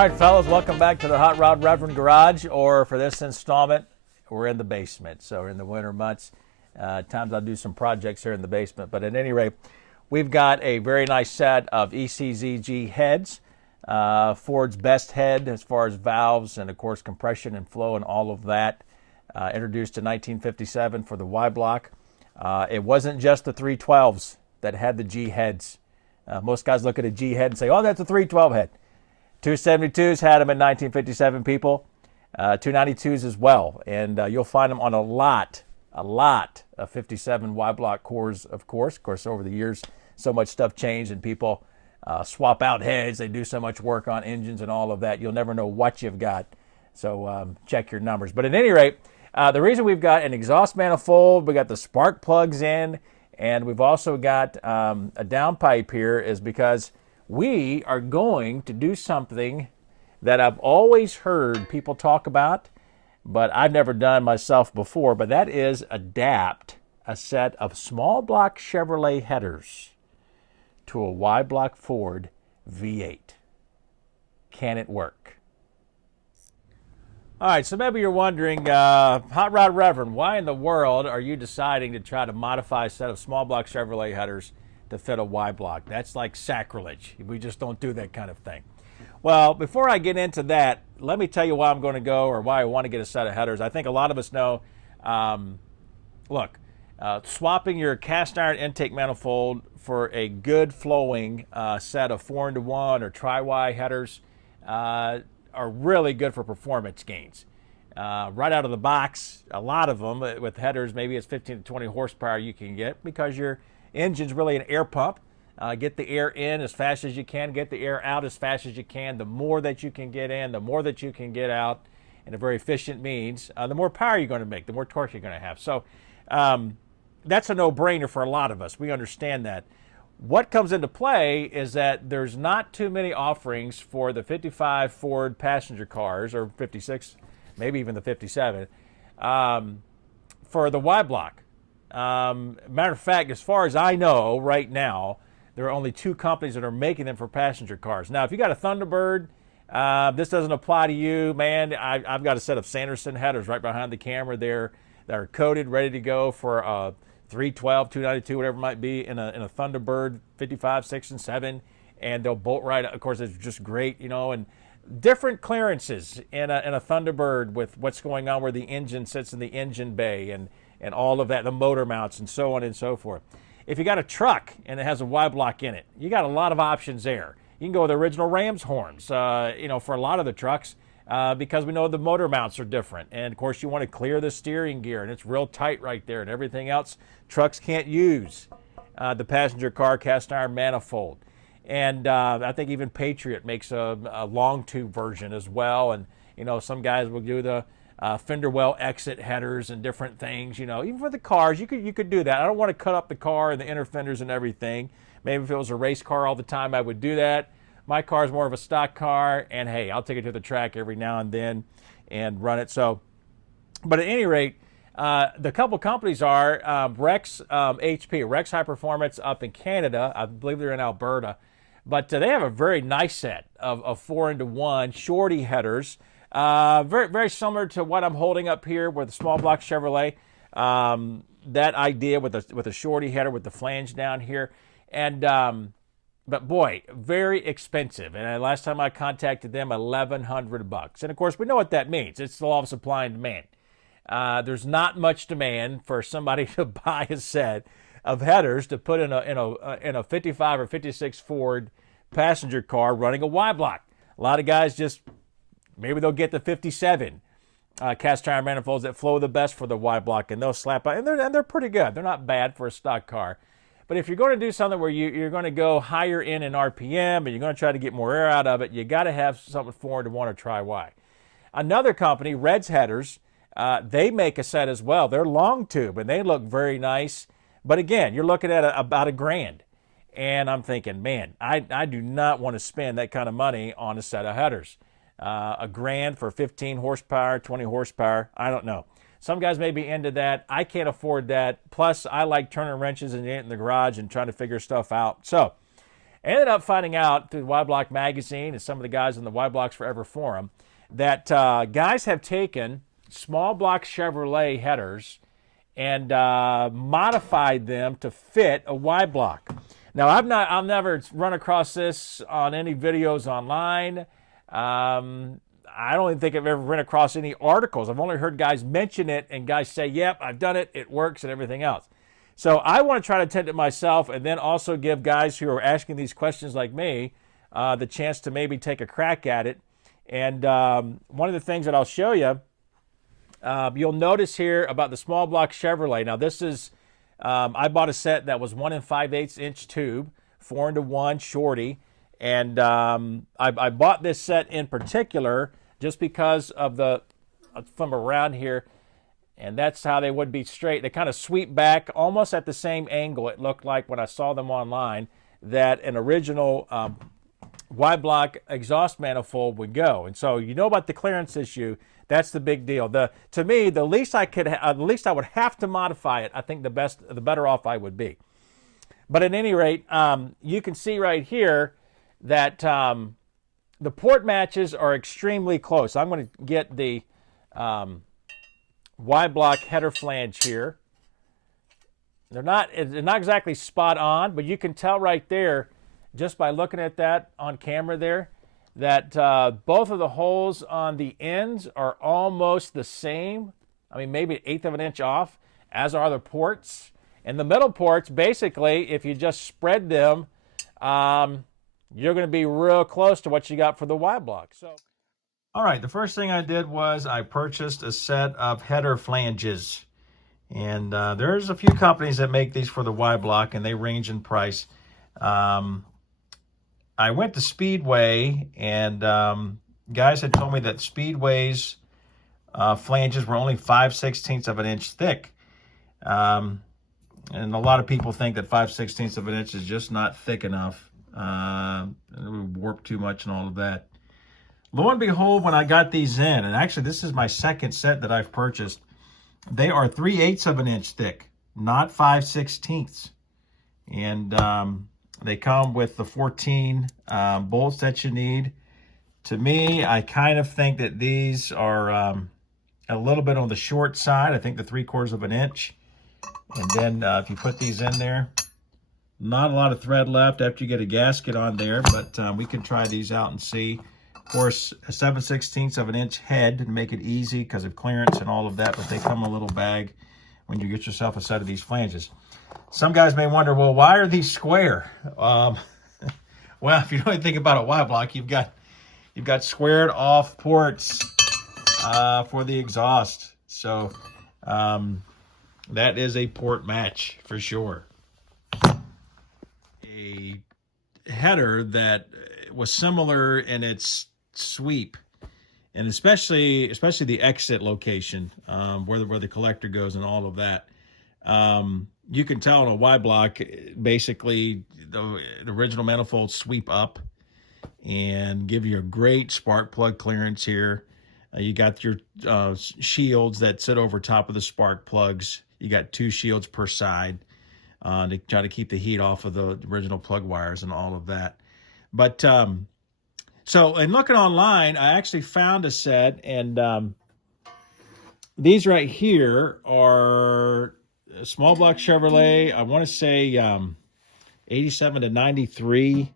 All right, fellas, welcome back to the Hot Rod Reverend Garage, or for this installment, we're in the basement. So we're in the winter months. Times I'll do some projects here in the basement. But at any rate, we've got a very nice set of EZC-G heads. Ford's best head as far as valves and, of course, compression and flow and all of that. Introduced in 1957 for the Y block. It wasn't just the 312s that had the G heads. Most guys look at a G head and say, oh, that's a 312 head. 272s had them in 1957, people. 292s as well. And you'll find them on a lot of 57 Y block cores, of course. Of course, over the years, so much stuff changed and people swap out heads. They do so much work on engines and all of that. You'll never know what you've got. So check your numbers. But at any rate, the reason we've got an exhaust manifold, we got the spark plugs in, and we've also got a downpipe here is because we are going to do something that I've always heard people talk about, but I've never done myself before, but that is adapt a set of small block Chevrolet headers to a Y block Ford V8. Can it work? All right, so maybe you're wondering, Hot Rod Reverend, why in the world are you deciding to try to modify a set of small block Chevrolet headers to fit a Y block? That's like sacrilege. We just don't do that kind of thing. Well, before I get into that, let me tell you why I'm going to go or why I want to get a set of headers. I think a lot of us know, swapping your cast iron intake manifold for a good flowing set of 4-into-1 or tri-Y headers are really good for performance gains. Right out of the box, a lot of them with headers, maybe it's 15 to 20 horsepower you can get because your engine's really an air pump. Get the air in as fast as you can, get the air out as fast as you can. The more that you can get in, the more that you can get out in a very efficient means, the more power you're going to make, the more torque you're going to have. So that's a no-brainer for a lot of us. We understand that. What comes into play is that there's not too many offerings for the 55 Ford passenger cars, or 56, maybe even the 57, for the Y block. Matter of fact, as far as I know right now, there are only 2 companies that are making them for passenger cars. Now, if you got a Thunderbird, this doesn't apply to you, man. I've got a set of Sanderson headers right behind the camera there that are coated, ready to go for 312, 292, whatever it might be, in a Thunderbird 55, 6, and 7, and they'll bolt right. Of course, it's just great, you know, and different clearances in a Thunderbird with what's going on where the engine sits in the engine bay and all of that, the motor mounts and so on and so forth. If you got a truck and it has a Y block in it, you got a lot of options there. You can go with the original Rams horns, for a lot of the trucks, because we know the motor mounts are different. And of course, you want to clear the steering gear, and it's real tight right there, and everything else trucks can't use the passenger car cast iron manifold. And I think even Patriot makes a long tube version as well. And some guys will do the fender well exit headers and different things. Even for the cars, you could do that. I don't want to cut up the car and the inner fenders and everything. Maybe if it was a race car all the time, I would do that. My car is more of a stock car, and hey, I'll take it to the track every now and then and run it. So, but at any rate, the couple companies are Rex HP, Rex High Performance up in Canada. I believe they're in Alberta, but they have a very nice set of 4-into-1 shorty headers. Very, very similar to what I'm holding up here with the small block Chevrolet. That idea with a shorty header with the flange down here, and but boy, very expensive. And last time I contacted them, $1,100. And of course, we know what that means. It's the law of supply and demand. There's not much demand for somebody to buy a set of headers to put in a 55 or 56 Ford passenger car running a Y block. A lot of guys just maybe they'll get the 57 cast iron manifolds that flow the best for the Y block, and they'll slap out, and they're pretty good. They're not bad for a stock car. But if you're going to do something where you're going to go higher in RPM and you're going to try to get more air out of it, you got to have something 4-into-1 or tri-Y. Another company, Red's Headers, they make a set as well. They're long tube, and they look very nice. But again, you're looking at about $1,000. And I'm thinking, man, I do not want to spend that kind of money on a set of headers. $1,000 for 15 horsepower, 20 horsepower, I don't know. Some guys may be into that. I can't afford that. Plus, I like turning wrenches in the garage and trying to figure stuff out. So I ended up finding out through the Y Block magazine and some of the guys in the Y Blocks Forever forum that guys have taken small block Chevrolet headers and modified them to fit a Y block. Now, I've never run across this on any videos online. I don't even think I've ever run across any articles. I've only heard guys mention it and guys say, yep, I've done it, it works, and everything else. So I want to try to attempt it myself and then also give guys who are asking these questions like me the chance to maybe take a crack at it. And one of the things that I'll show you, you'll notice here about the small block Chevrolet. Now this is, I bought a set that was 1 5/8 inch tube, 4-1 shorty. And I bought this set in particular just because of from around here, and that's how they would be straight. They kind of sweep back almost at the same angle, it looked like when I saw them online, that an original Y block exhaust manifold would go. And so you know about the clearance issue. That's the big deal. To me, the least I would have to modify it. I think the better off I would be. But at any rate, you can see right here that the port matches are extremely close. I'm going to get the Y block header flange here. They're not exactly spot on, but you can tell right there, just by looking at that on camera there, that both of the holes on the ends are almost the same. I mean, maybe 1/8 of an inch off, as are the ports. And the middle ports, basically, if you just spread them, you're going to be real close to what you got for the Y block. So, all right, the first thing I did was I purchased a set of header flanges. And there's a few companies that make these for the Y block, and they range in price. I went to Speedway, and guys had told me that Speedway's flanges were only 5/16 of an inch thick. And a lot of people think that 5/16 of an inch is just not thick enough. It would warp too much and all of that. Lo and behold, when I got these in, and actually this is my second set that I've purchased, they are 3/8 of an inch thick, not 5/16. And they come with the 14 bolts that you need. To me, I kind of think that these are a little bit on the short side. I think the 3/4 of an inch. And then if you put these in there, not a lot of thread left after you get a gasket on there, but we can try these out and see. Of course, a 7/16 of an inch head to make it easy because of clearance and all of that, but they come in a little bag when you get yourself a set of these flanges. Some guys may wonder, well, why are these square? Well, if you know anything about a Y block, you've got squared off ports for the exhaust. So that is a port match for sure. A header that was similar in its sweep, and especially the exit location where the collector goes and all of that. You can tell on a Y block, basically the original manifolds sweep up and give you a great spark plug clearance here. You got your shields that sit over top of the spark plugs. You got 2 shields per side to try to keep the heat off of the original plug wires and all of that. But so in looking online, I actually found a set, and these right here are a small block Chevrolet. I want to say 87 to 93.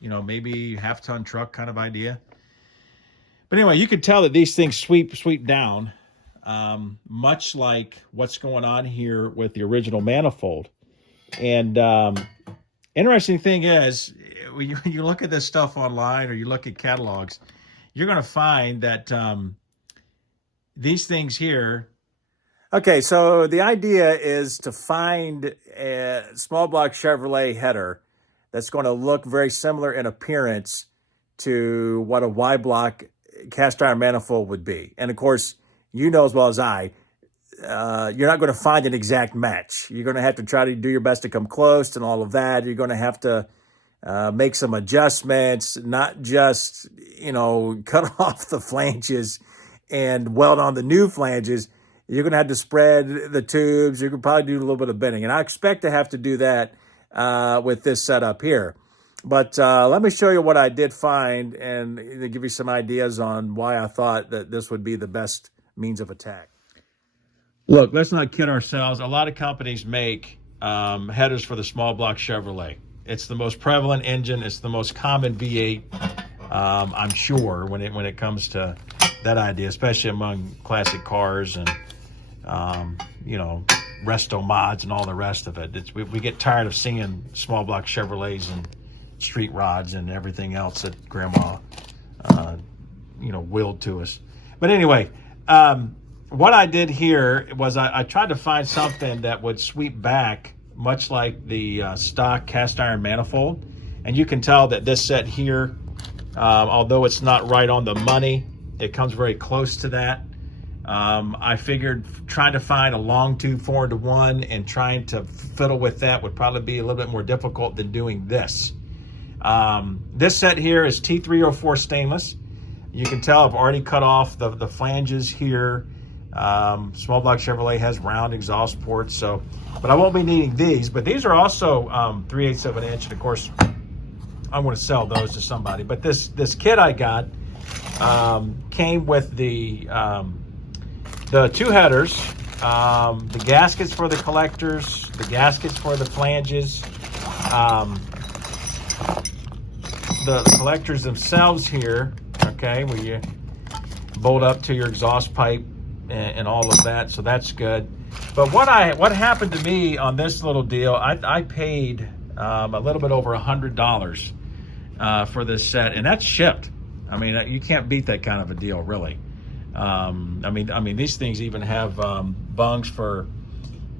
Maybe half-ton truck kind of idea. But anyway, you can tell that these things sweep down, much like what's going on here with the original manifold. And interesting thing is, when you look at this stuff online or you look at catalogs, you're going to find that these things here. Okay, so the idea is to find a small block Chevrolet header that's going to look very similar in appearance to what a Y block cast iron manifold would be. And of course, you know as well as I, you're not going to find an exact match. You're going to have to try to do your best to come close and all of that. You're going to have to make some adjustments, not just, cut off the flanges and weld on the new flanges. You're going to have to spread the tubes. You could probably do a little bit of bending. And I expect to have to do that with this setup here. But let me show you what I did find and give you some ideas on why I thought that this would be the best means of attack. Look, let's not kid ourselves. A lot of companies make headers for the small block Chevrolet. It's the most prevalent engine. It's the most common V8, I'm sure, when it comes to that idea, especially among classic cars and, you know, resto mods and all the rest of it. We get tired of seeing small block Chevrolets and street rods and everything else that Grandma, you know, willed to us. But anyway, what I did here was I tried to find something that would sweep back much like the stock cast iron manifold. And you can tell that this set here, although it's not right on the money, it comes very close to that. I figured trying to find a long tube 4-to-1 and trying to fiddle with that would probably be a little bit more difficult than doing this. This set here is T304 stainless. You can tell I've already cut off the flanges here. Small block Chevrolet has round exhaust ports, so, but I won't be needing these. But these are also 3/8 of an inch, and of course, I want to sell those to somebody. But this kit I got came with the 2 headers, the gaskets for the collectors, the gaskets for the flanges, the collectors themselves here. Okay, where you bolt up to your exhaust pipe and all of that, so that's good. But what happened to me on this little deal, I paid a little bit over $100 for this set, and that's shipped. I mean, you can't beat that kind of a deal, really. I mean, these things even have bungs for,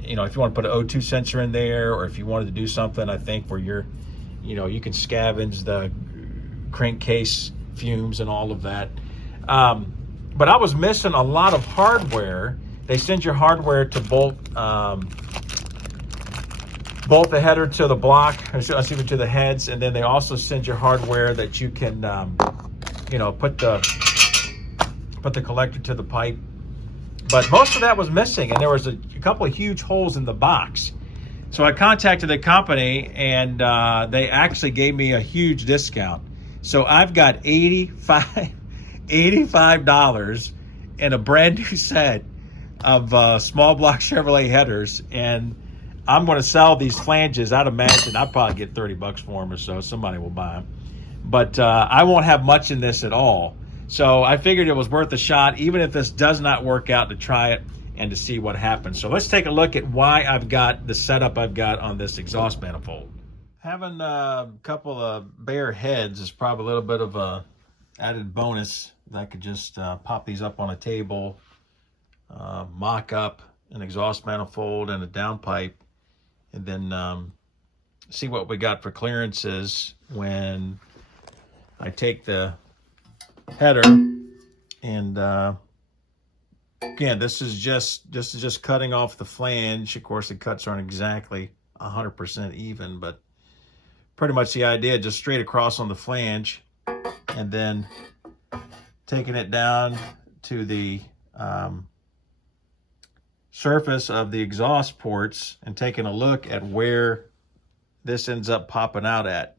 you know, if you want to put an O2 sensor in there, or if you wanted to do something, I think, where you're, you know, you can scavenge the crankcase fumes and all of that. But I was missing a lot of hardware. They send your hardware to bolt the header to the block, or even to the heads, and then they also send your hardware that you can, you know, put the collector to the pipe. But most of that was missing, and there was a couple of huge holes in the box. So I contacted the company, and they actually gave me a huge discount. So I've got $85 and a brand new set of small block Chevrolet headers, and I'm going to sell these flanges. I'd imagine I'd probably get 30 bucks for them or so. Somebody will buy them, but I won't have much in this at all. So I figured it was worth a shot, even if this does not work out, to try it and to see what happens. So let's take a look at why I've got the setup I've got on this exhaust manifold. Having a couple of bare heads is probably a little bit of a added bonus. I could just pop these up on a table, mock up an exhaust manifold and a downpipe, and then see what we got for clearances when I take the header. And again, this is just cutting off the flange. Of course, the cuts aren't exactly 100% even, but pretty much the idea, just straight across on the flange, and then taking it down to the surface of the exhaust ports and taking a look at where this ends up popping out at.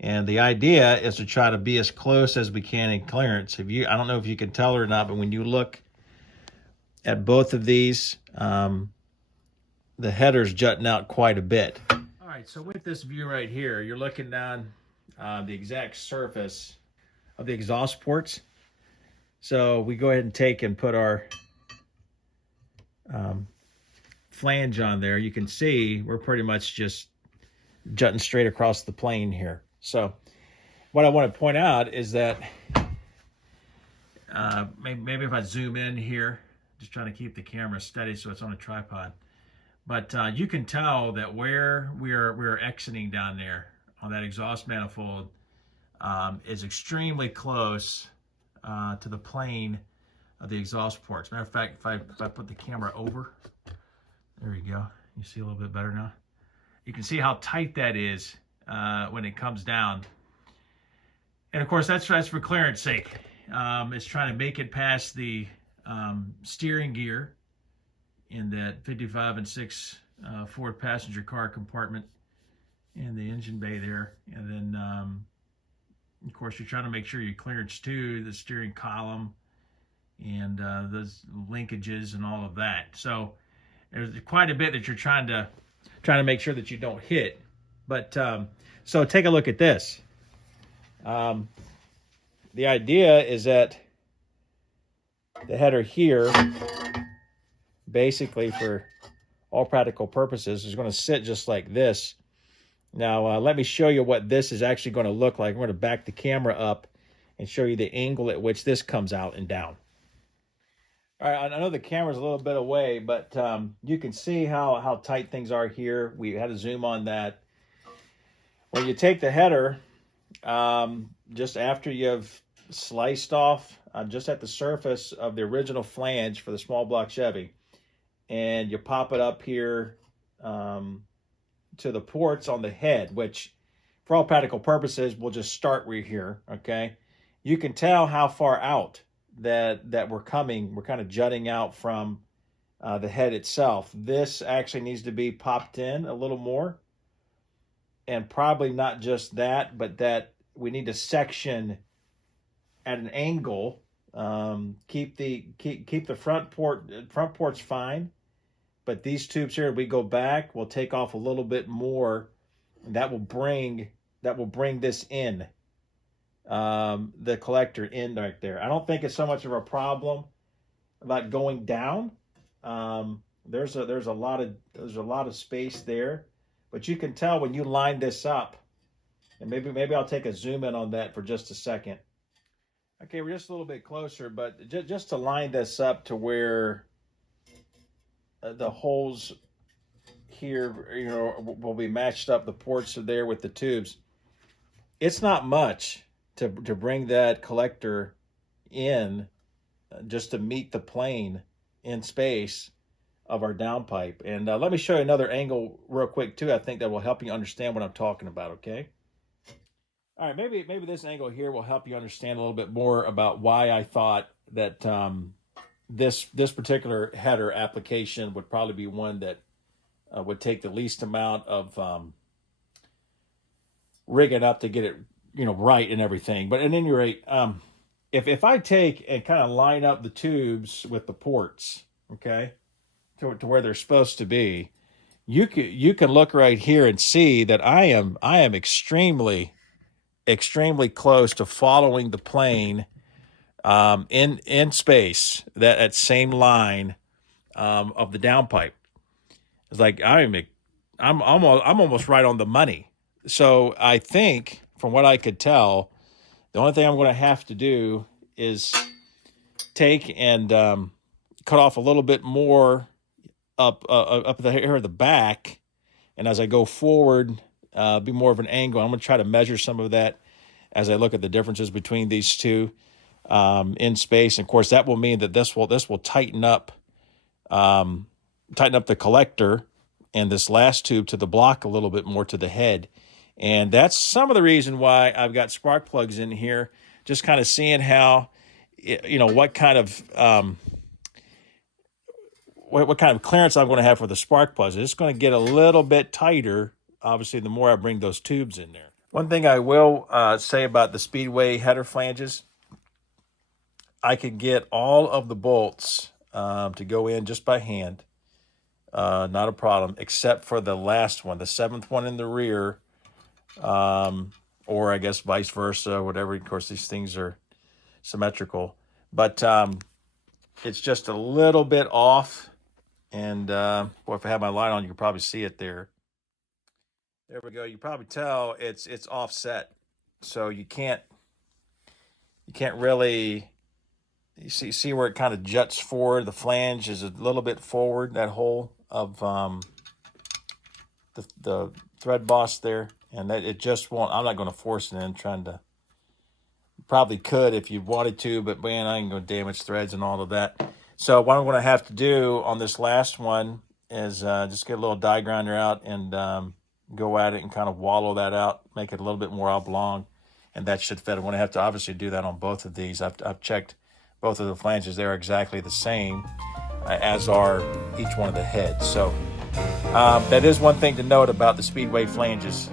And the idea is to try to be as close as we can in clearance. I don't know if you can tell or not, but when you look at both of these, the header's jutting out quite a bit. All right, so with this view right here, you're looking down the exact surface of the exhaust ports. So we go ahead and take and put our flange on there. You can see we're pretty much just jutting straight across the plane here. So what I want to point out is that maybe if I zoom in here, just trying to keep the camera steady so it's on a tripod. But you can tell that where we're exiting down there on that exhaust manifold is extremely close to the plane of the exhaust ports. Matter of fact, if I put the camera over, there you go. You see a little bit better now. You can see how tight that is when it comes down. And of course, that's for clearance sake. It's trying to make it past the steering gear in that 55 and 6 Ford passenger car compartment. and the engine bay there. And then, of course, you're trying to make sure your clearance to the steering column and those linkages and all of that. So there's quite a bit that you're trying to make sure that you don't hit. But so take a look at this. The idea is that the header here, basically for all practical purposes, is going to sit just like this. Now, let me show you what this is actually going to look like. I'm going to back the camera up and show you the angle at which this comes out and down. All right, I know the camera's a little bit away, but you can see how tight things are here. We had to zoom on that. When you take the header, just after you've sliced off just at the surface of the original flange for the small block Chevy, and you pop it up here to the ports on the head, which for all practical purposes will just start right here. Okay, you can tell how far out that we're coming. We're kind of jutting out from the head itself. This actually needs to be popped in a little more, and probably not just that, but that we need to section at an angle. Keep the front ports fine, but these tubes here, we go back, we'll take off a little bit more, and that will bring this in, the collector in right there. I don't think it's so much of a problem about going down. There's a lot of space there, but you can tell when you line this up, and maybe I'll take a zoom in on that for just a second. Okay, we're just a little bit closer, but just to line this up to where the holes here, you know, will be matched up. The ports are there with the tubes. It's not much to bring that collector in just to meet the plane in space of our downpipe. And let me show you another angle real quick too. I think that will help you understand what I'm talking about. Okay. All right, maybe this angle here will help you understand a little bit more about why I thought that this particular header application would probably be one that would take the least amount of rigging up to get it, you know, right and everything. But at any rate, if I take and kind of line up the tubes with the ports, okay, to where they're supposed to be, you can look right here and see that I am extremely close to following the plane in space, that same line of the downpipe. It's like I'm almost right on the money. So I think, from what I could tell, the only thing I'm going to have to do is take and cut off a little bit more up the hair of the back, and as I go forward, be more of an angle. I'm going to try to measure some of that as I look at the differences between these two in space. And of course, that will mean that this will tighten up the collector and this last tube to the block a little bit more to the head. And that's some of the reason why I've got spark plugs in here, just kind of seeing how, you know, what kind of clearance I'm going to have for the spark plugs. It's going to get a little bit tighter, obviously, the more I bring those tubes in there. One thing I will say about the Speedway header flanges, I could get all of the bolts to go in just by hand. Not a problem, except for the last one, the 7th one in the rear, or I guess vice versa, whatever. Of course, these things are symmetrical, but it's just a little bit off. And well, if I have my light on, you can probably see it there. There we go. You probably tell it's offset, so you can't really. You see where it kind of juts forward. The flange is a little bit forward, that hole of the thread boss there, and that it just won't. I'm not going to force it in. Trying to, probably could if you wanted to, but man, I ain't going to damage threads and all of that. So what I'm going to have to do on this last one is just get a little die grinder out and go at it and kind of wallow that out, make it a little bit more oblong, and that should fit. I'm going to have to obviously do that on both of these. I've checked both of the flanges. They're exactly the same, as are each one of the heads. So that is one thing to note about the Speedway flanges.